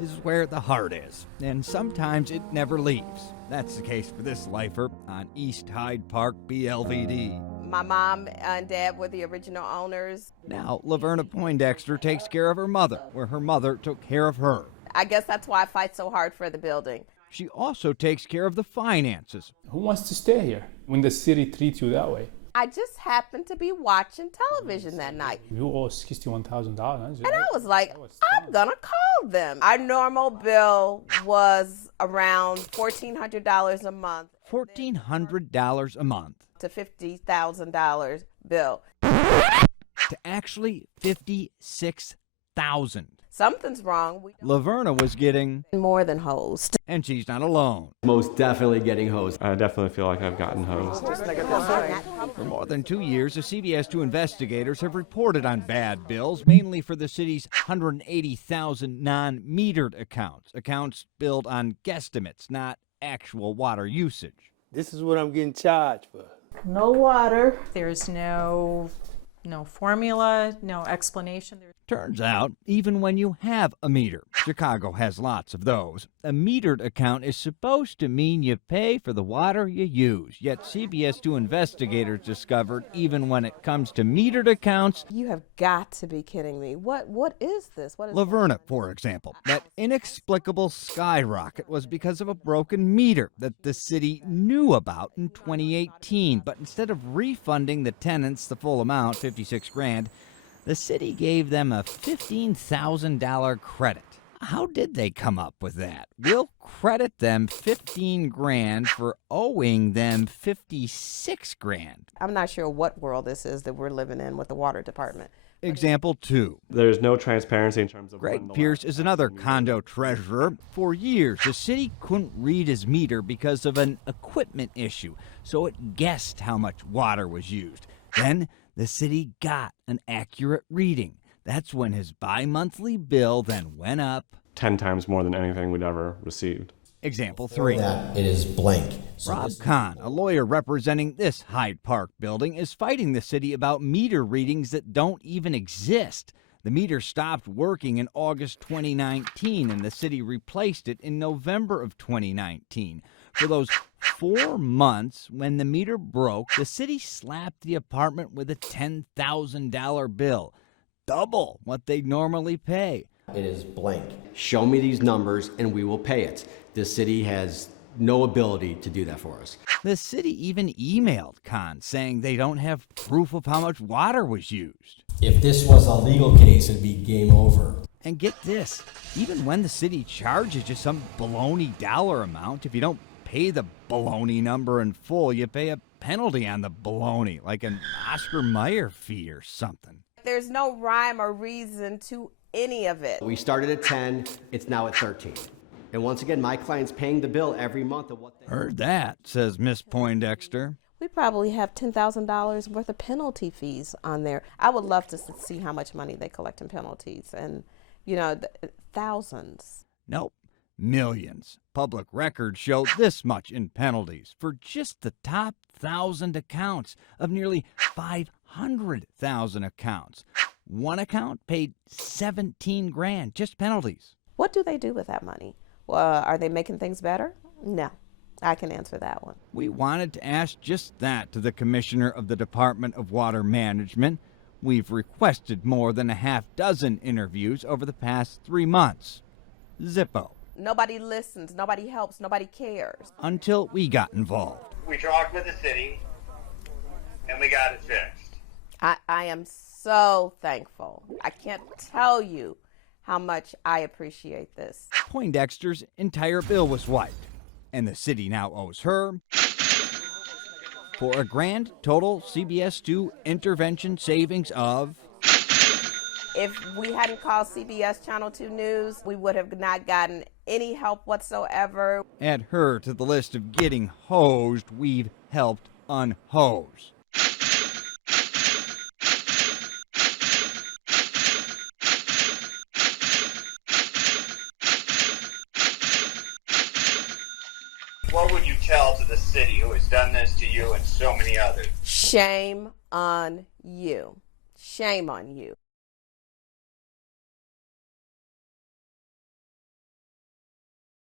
is where the heart is, and sometimes it never leaves. That's the case for this lifer on East Hyde Park, BLVD. My mom and dad were the original owners. Now, Laverna Poindexter takes care of her mother, where her mother took care of her. I guess that's why I fight so hard for the building. She also takes care of the finances. Who wants to stay here when the city treats you that way? I just happened to be watching television that night. You owe $61,000. And I was like, I'm gonna call them. Our normal bill was around $1,400 a month. $1,400 a month. To $50,000 bill. To actually $56,000. Something's wrong. Laverna was getting more than hosed. And she's not alone. Most definitely getting hosed. I definitely feel like I've gotten hosed. For more than 2 years, the CBS 2 investigators have reported on bad bills, mainly for the city's 180,000 non-metered accounts billed on guesstimates, not actual water usage. This is what I'm getting charged for. No water. There's no formula, no explanation. Turns out, even when you have a meter, Chicago has lots of those, a metered account is supposed to mean you pay for the water you use. Yet CBS 2 investigators discovered, even when it comes to metered accounts, you have got to be kidding me. What is this? What is Laverna, for example, that inexplicable skyrocket was because of a broken meter that the city knew about in 2018. But instead of refunding the tenants the full amount, $56,000, the city gave them a $15,000 credit. How did they come up with that? We'll credit them $15,000 for owing them $56,000. I'm not sure what world this is that we're living in with the water department. Example 2. There's no transparency in terms of... Greg Pierce is another condo treasurer. For years, the city couldn't read his meter because of an equipment issue, so it guessed how much water was used. Then the city got an accurate reading. That's when his bi-monthly bill then went up 10 times more than anything we'd ever received. Example 3. It is blank. Rob Kahn, a lawyer representing this Hyde Park building, is fighting the city about meter readings that don't even exist. The meter stopped working in August 2019, and the city replaced it in November of 2019. For those 4 months, when the meter broke, the city slapped the apartment with a $10,000 bill, double what they'd normally pay. It is blank. Show me these numbers and we will pay it. The city has no ability to do that for us. The city even emailed Kahn saying they don't have proof of how much water was used. If this was a legal case, it'd be game over. And get this, even when the city charges you some baloney dollar amount, if you don't pay the baloney number in full, you pay a penalty on the baloney, like an Oscar Mayer fee or something. There's no rhyme or reason to any of it. We started at 10, it's now at 13. And once again, my client's paying the bill every month of what they... Heard that, says Miss Poindexter. We probably have $10,000 worth of penalty fees on there. I would love to see how much money they collect in penalties and, thousands. Nope, millions. Public records show this much in penalties for just the top 1,000 accounts of nearly 500,000 accounts. One account paid $17,000, just penalties. What do they do with that money? Are they making things better? No, I can answer that one. We wanted to ask just that to the commissioner of the Department of Water Management. We've requested more than a half dozen interviews over the past 3 months. Zippo. Nobody listens, nobody helps, nobody cares. Until we got involved. We talked with the city, and we got it fixed. I am so thankful. I can't tell you how much I appreciate this. Poindexter's entire bill was wiped, and the city now owes her for a grand total CBS 2 intervention savings of... If we hadn't called CBS Channel 2 News, we would have not gotten any help whatsoever. Add her to the list of getting hosed we've helped unhose. What would you tell to the city who has done this to you and so many others? Shame on you. Shame on you.